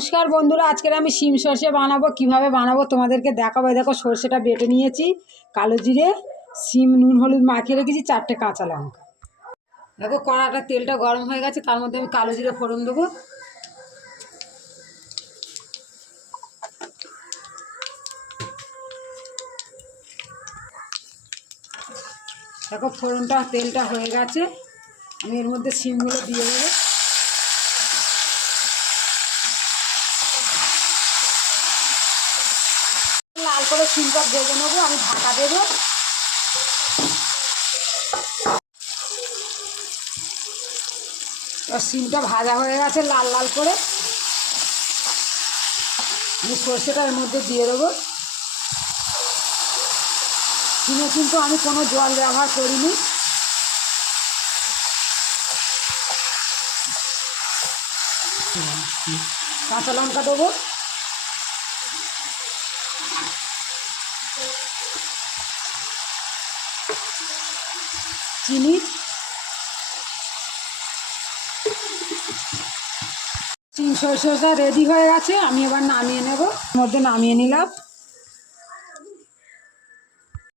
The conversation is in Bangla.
নমস্কার বন্ধুরা, আজকের আমি শিম সর্ষে বানাবো। কিভাবে বানাবো তোমাদেরকে দেখাবো। দেখো, সর্ষেটা বেটে নিয়েছি, কালো জিরে, শিম, নুন হলুদ মাখিয়ে রেখেছি, 4টে কাঁচা লঙ্কা। দেখো কড়াটা তেলটা গরম হয়ে গেছে, তার মধ্যে আমি কালো জিরে ফোড়ন দেবো। দেখো ফোড়নটা তেলটা হয়ে গেছে, আমি এর মধ্যে শিমগুলো দিয়ে দেবো। লাল করে শিমটা ভেজে নেবো, আমি ঢাকা দেবো। এবার শিমটা ভাজা হয়ে গেছে লাল লাল করে, আমি সর্ষেটা এর মধ্যে দিয়ে দেবো। শিমে কিন্তু আমি কোনো জল ব্যবহার করিনি। কাঁচা লঙ্কা দেবো, চিনি, শিম সর্ষেটা রেডি হয়ে গেছে, আমি এবার নামিয়ে নেব। মধ্যে নামিয়ে নিলাম।